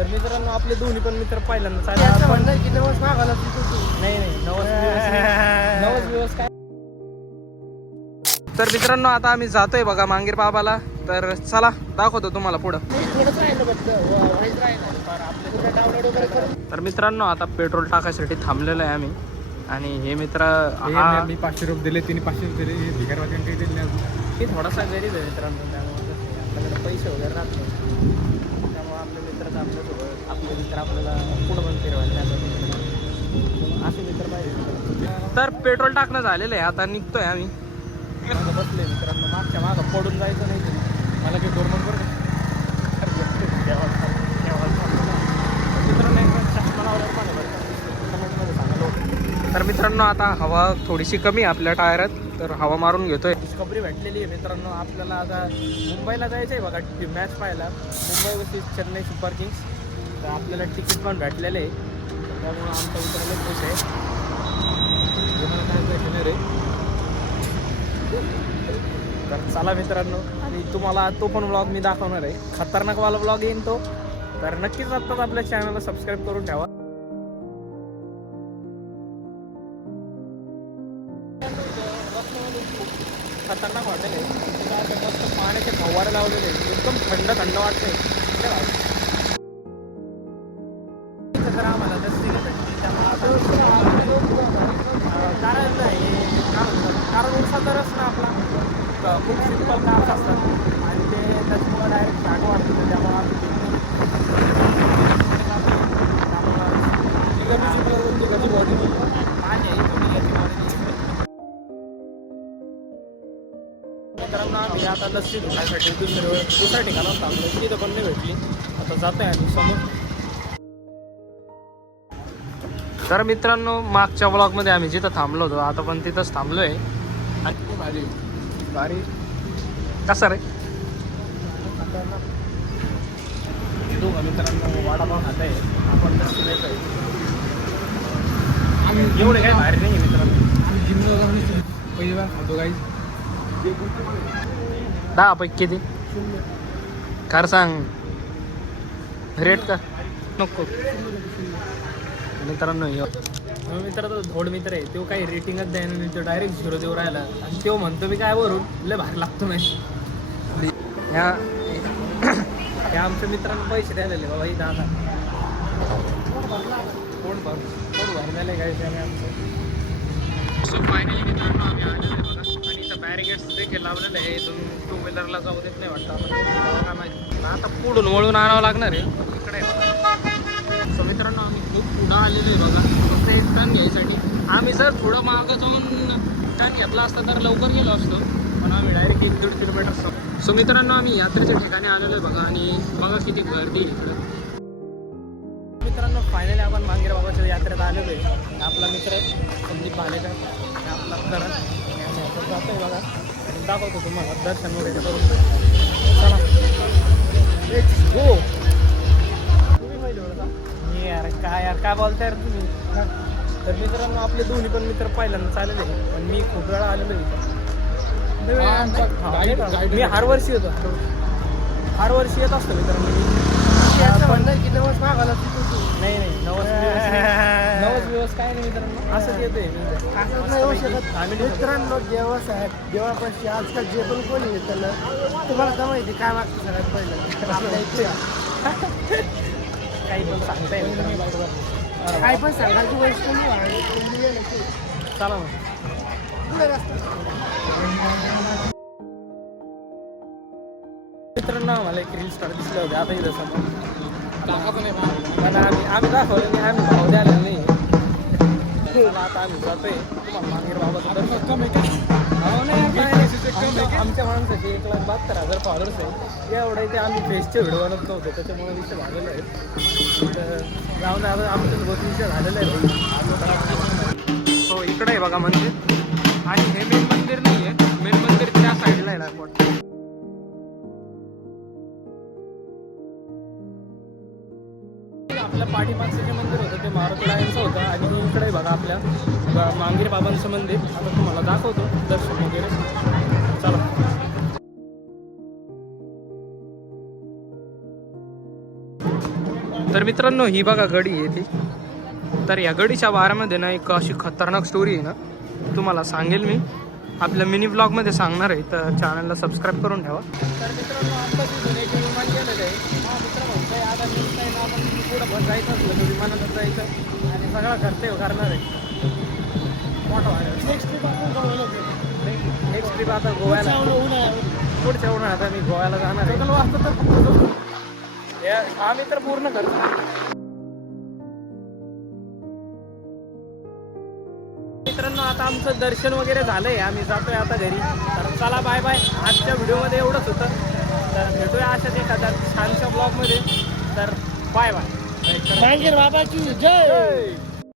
तर मित्रांनो आपले दोन्ही पण मित्र पहिल्यांदा असं चालले म्हणलं की नवस मागायला नाही नवस दिवस काय. तर मित्रांनो आता आम्ही जातोय बघा मांगीर बाबाला. तर चला दाखवतो तुम्हाला पुढं. थोडंच राहिलं फक्त व्हायच राहिलं फार आपल्या कुठे डाउनलोड वगैरे करून. तर मित्रांनो आता पेट्रोल टाकायसाठी थांबलेलो आहे आम्ही. आणि हे मित्र मी 500 रुपये दिले, तिने 500 रुपये दिले, हे भिकारवाद्यांनी काही दिले नाही अजून. हे थोडासा गरीब आहे मित्रांनो, त्यामुळे आपल्याकडे पैसे वगैरे राहत नाही. त्यामुळे आपले मित्र आपल्यासोबत आपले मित्र आपल्याला पुढं पण फिरवायला असे मित्र पाहिजे. तर पेट्रोल टाकणं झालेलं आहे, आता निघतोय आम्ही. बसले मित्रांनो, मागच्या मागं पडून जायचं नाही तरी मला काही गव्हर्नमेंट बरं मित्रांनो एक चष्मा लावल्यावर पाणी भरतं कमेंटमध्ये सांगायला होतं. तर मित्रांनो आता हवा थोडीशी कमी आहे आपल्या टायरात, तर हवा मारून घेतोय. डिस्कवरी भेटलेली आहे मित्रांनो आपल्याला. आता मुंबईला जायचं आहे बघा मॅच पाहायला, Mumbai versus Chennai super Kings. तर आपल्याला तिकीट पण भेटलेलं आहे, त्यामुळं आमचा मित्राला खुश आहे. रे तर चला मित्रांनो, आणि तुम्हाला तो पण ब्लॉग मी दाखवणार आहे, खतरनाकवाला ब्लॉग येईन तो. तर नक्कीच आत्ताच आपल्या चॅनलला सबस्क्राईब करून ठेवा. खतरनाक हॉटेल आहे, मस्त पाण्याचे फवारे लावलेले, एकदम थंड थंड वाटते. तर आम्हाला कारण नाही कारण उसातरच ना आपला खूप सिम्पल कार्स असतात आणि ते त्याच्यामुळे डायरेक्ट स्टार्ट वाटतं. त्यामुळे बॉडी मित्रांनो आम्ही आता लस्सी धुण्यासाठी दुसऱ्या ठिकाणावर थांबलो, तिथं पण नाही भेटली. आता जातोय आम्ही समोर. तर मित्रांनो मागच्या ब्लॉगमध्ये आम्ही जिथं थांबलो होतो आता पण तिथंच थांबलो आहे. आणि भारी भारी कसं रे दोघं मित्रांनो वडापाव खात आहे, आपण लस्सी देत आहे. आम्ही एवढे काय भारी नाही मित्रांनो, आम्ही जिमला जाऊन पहिली बार खातो काही. 10 पैकी किती खरं सांग रेट का नको मित्रांनो. मित्र तो धोड मित्र आहे, तो काही रेटिंगच द्यायला नाही, तो डायरेक्ट 0 देऊ राहिला. आणि तो म्हणतो मी काय वरून लय भारी लागतो नाही. ह्या आमच्या मित्रांना पैसे द्यायला बाबा ही दादा कोण भरलेलं काय त्याने आमचं. सो फायनली मित्रांनो आम्ही आलेलो आहे बघा, आणि इथं बॅरिगेट्स देखील लावलेलं आहे, इथून 2 व्हीलरला जाऊ देत नाही वाटतं. आपण काय माहिती आता पुढून वळून आणावं लागणार आहे इकडे आहे बघा. सो मित्रांनो आम्ही खूप पुढं आलेलो आहे बघा फक्त एक टर्न घ्यायसाठी. आम्ही जर थोडं मागं जाऊन टर्न घेतला असता तर लवकर गेलो असतो, पण आम्ही डायरेक्ट 1-1.5 किलोमीटर. सो मित्रांनो आम्ही यात्रेच्या ठिकाणी आलेलो आहे बघा, आणि बघा किती गर्दी इकडं. मित्रांनो फायनली आपण मांगीर बाबाच्या यात्रेत आलेलो आहे. आपला मित्र आहे संदीप भालेकर, आपला करण जातोय बघा, आणि दाखवतो तुम्हाला दर्शन वगैरे करून. चला लेट्स गो. यार काय बोलताय यार तुम्ही. तर मित्रांनो आपले दोन्ही पण मित्र पहिल्यांदा चाललेले आहे, पण मी खूप वेळा आलेलो इथं. मी हर वर्षी येतो, हर वर्षी येत असतो मित्रांनो. म्हणलं की नवस मागायला नाही नवस दिवस काय नाही मित्रांनो, असंच येते. असंच नाही होऊ शकत. मित्रांनो देवा साहेब देवापाशी आजकाल जे पण कोणी येतं ना, तुम्हाला काय माहिती काय मागतं सगळ्यात पहिलं आपल्या इच्छा. काही पण सांगताय मित्रांनो, काय पण सांगायची गोष्ट नाही. चला मग. मित्रांनो आम्हाला एक रील स्टार दिसलं होते आता इथं समोर. मला आम्ही दाखवलं नाही, आम्ही भाव द्यायला नाही. चला आता आम्ही जातोय, तुम्हाला मांगीर बाबाचं दर्शन. आमच्या माणसाचे 1,72,000 फॉलोअर्स आहे. एवढे ते आम्ही फेसचे व्हिडिओ बनत नव्हतो, त्याच्यामुळे विषय झालेला आहे. तर जाऊन आमचं बहुत विषय झालेला आहे. हो इकडे आहे बघा मंदिर, आणि हे मेन मंदिर नाही आहे, मेन मंदिर त्या साईडला आहे ना. आपल्या पाठीमागचं जे मंदिर होतं ते मारुतीरायांचं होतं, आणि इकडे बघा आपल्या मांगीर बाबांचं मंदिर. आता तुम्हाला दाखवतो दर्शन वगैरे. चला तर मित्रांनो ही बघा गडी आहे ती. तर या गडीच्या बारामध्ये ना एक अशी खतरनाक स्टोरी आहे ना, तुम्हाला सांगेल मी आपल्या मिनी ब्लॉगमध्ये सांगणार आहे. तर चॅनलला सबस्क्राईब करून ठेवा. तर मित्रांनो आता एक विमान गेलेलं आहे. हा मित्र म्हणतोय आता नेक्स्ट टाईम आपण पुढं पण जायचं असलं तर विमानातच जायचं आणि सगळा खर्च करणार आहे. मोठा नेक्स्ट ट्रिप आपण गोव्याला जाऊ. नेक्स्ट ट्रिप आता गोव्याला. पुढच्या उन्हाळ्यात आता मी गोव्याला जाणार आहे. टोटल वाजता तर आम्ही तर पूर्ण करतो. मित्रांनो आता आमचं दर्शन वगैरे झालंय, आम्ही जातोय आता घरी. तर चला बाय बाय. आजच्या व्हिडिओमध्ये एवढंच होतं. तर भेटूया अशाच एखाद्या छानशा ब्लॉगमध्ये. तर बाय बाय. बाबाची जय.